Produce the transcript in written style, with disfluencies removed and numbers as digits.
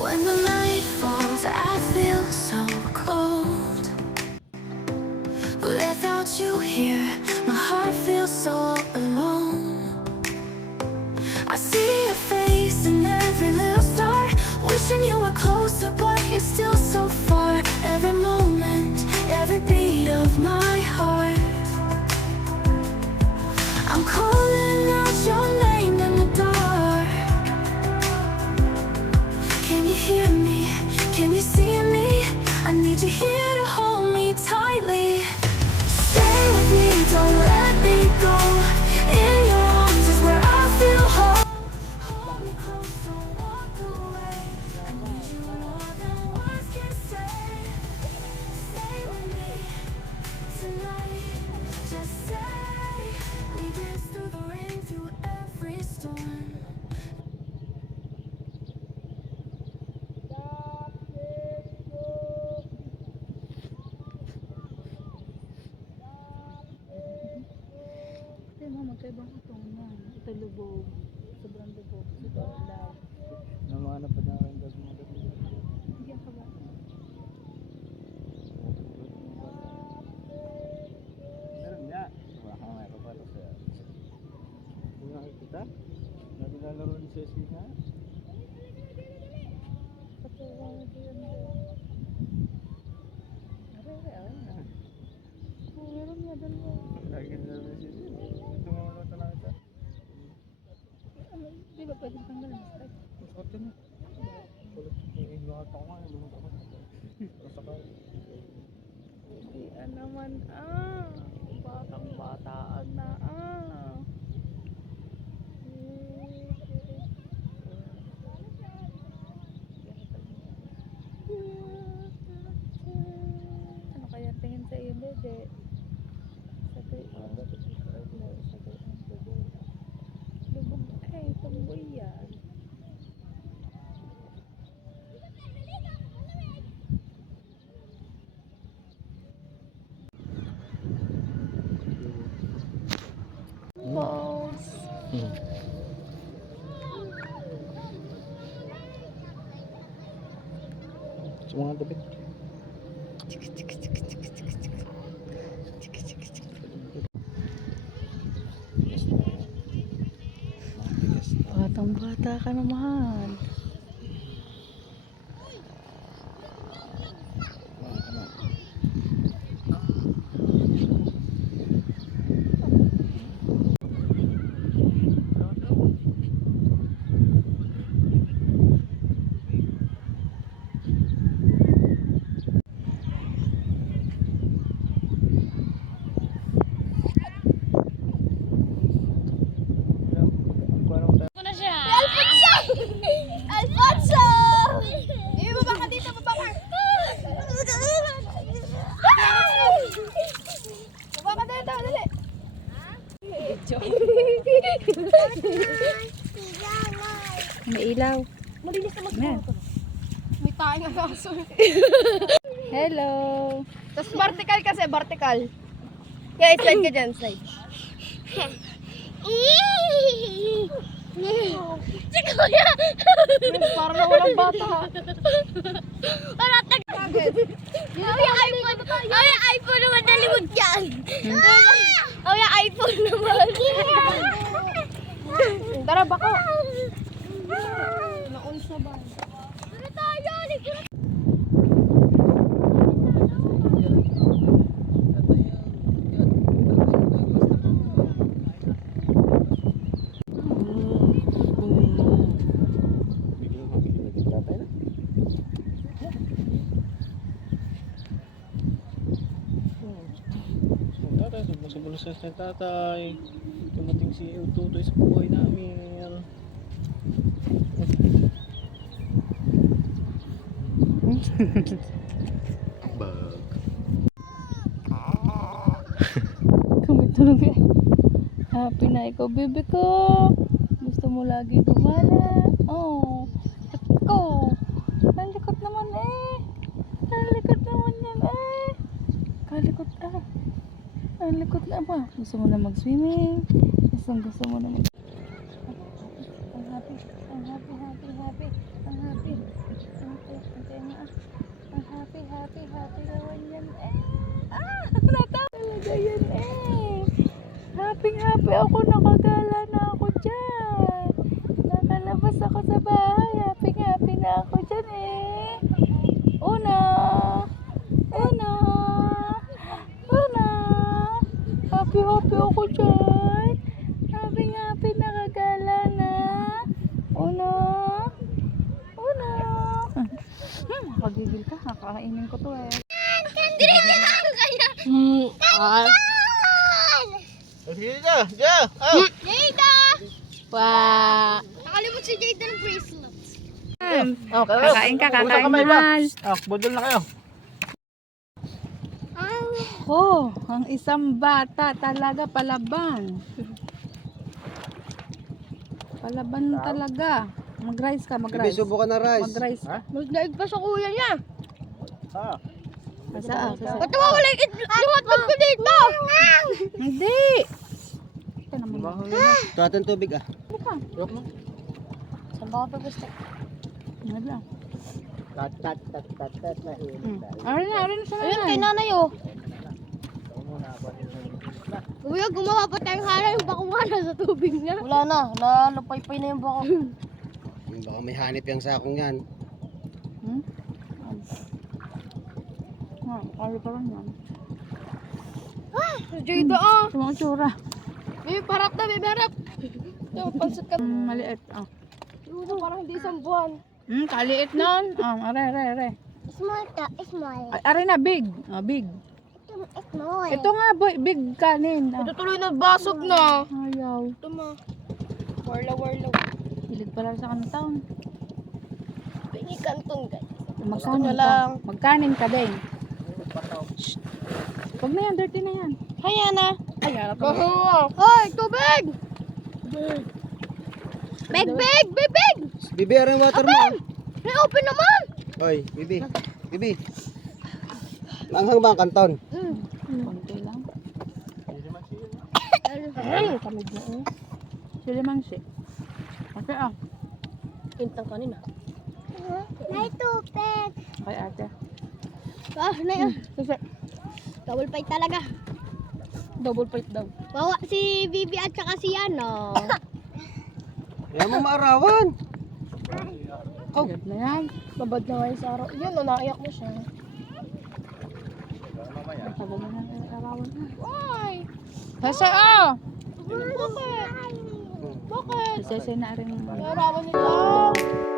When the night falls, I feel so cold. Without you here, my heart feels so alone. I see your face in every little star, wishing you were closer, but you're still so far. Every moment, every beat of my heart, I'm calling out your name in the dark. Can you hear me? Can you see me? I need you here to hold me tightly. Stay with me, don't let me go. In your arms is where I feel whole. Hold me close, don't walk away. I need you more than words can say. Stay with me tonight. Just say we dance through the rain, through every storm. Magkaibang itong yan. Ito lubog. Sobrang lubog. Ito alaw. Ng mga napadaan ng mga Bigyan ka ba? meron nga. Baka may kapalo sa kung nakikita nabilalaro ni Ceci nga Patuwa na yun. Aray. Meron nga dalawa. lagi nilaro ni Ceci ito mga lata na ito Di ba pwedeng tanggalin? masakot yun kulit yung inuhat ako nga lumot ako masakal Hindi naman batang bataan na Ano kaya tingin sa iyo, Dede? Sagay ang tubog. Lubog tumboy yan. Balls. sa mga dabit Batang bata ka naman. Alfonso! Baba ka dito, baba ka! Baba ka dito, dali! May ilaw. Malinis na mag-photo. May tayo nga kaso. Hello. Tapos vertical kasi, vertical. Kaya slide ka dyan, slide. Si Kuya! Parang nawalang bata. Wala tag-agad. Ay, iPhone naman nalimot yan. Ay, iPhone naman. Tara, bako. Naon sa ba? Tara tayo! gusto ni tatay. Tumating si Ututoy sa buhay namin. Bag. Kumitulog eh. Happy na ikaw, bebe ko. Gusto mo lagi gumala. Oh, ko. Nalikot naman eh. Nalikot naman yan eh. Kalikot ka. Nalikot na ba? Gusto mo na mag-swimming? Gusto mo na mag... Ang happy. Ang happy, happy, happy. Ang happy. Antay nga. Ang happy, happy, happy naman yan eh. Ah! Natawa talaga yan eh. Happy, happy ako. Nakagala na ako dyan. Nakalabas ako sa bahay. Happy, happy na ako dyan eh. Una. Una. Una. Happy, happy ako dyan. Happy, happy. Nakagala na. Una. Una. Makagigil ka. Kakainin ko to eh. Sige dyan! Dyan! Ah! Jada! Wow. Nakalimot si Jada ng bracelet. Kakain ka, kakain mahal. Budol na kayo. Oh, ang isang bata talaga palaban. Palaban talaga. Mag-rice ka, mag-rice. Subukan na rice. Mag-rice. Ha? Magdaig pa sa kuya niya. Ah. Saan? Ba't wala yung itlog ko dito? Hindi. Ito naman. Tuwatan tubig ah. Buka. Saan ba ka pa gusto? Ano lang. Tat na Arin sa Ayun, kay nanay oh. Kuya, gumawa pa tayong hala yung bakuhan sa tubig niya. Wala na, nalupay-pay na yung bako. Baka may hanip yung sakong yan. Hmm? Kali pa lang yan. Jada ah. Tumang tsura. Baby, parap na, baby, harap. Yung pansot ka. Maliit. Parang hindi isang buwan. Kaliit nun. Are. Small ka, small. Are na, big. Big. Small. Ito nga, boy, big kanin. Ito tuloy na basog na. Ayaw. Ito ma. Warla. Hilig pala sa kantaon. Pingi kantong guys. Magkanin Gusto ka. lang. Magkanin ka din. Shh. Huwag na yan, dirty na yan. Kaya na. Kaya na pa. Hoy, tubig! Big! Bibi, arang water mo. May open naman! Oy, Bibi. Manghang ba ang kanton? Konti lang. Ay, kami doon. Sili mangsi. Okay Intang kanina. May tubig! Kay ate. Nay. Double fight talaga. Double plate daw. Bawa si Bibi at saka si ano. Yan mo maarawan. Hirap na yan. Babad na ngayon sa araw. Yun, naiyak mo siya. Tagal na yan. Arawan na. Why? Sasa Bakit? Bakit? Sasa na rin. Narawan nila.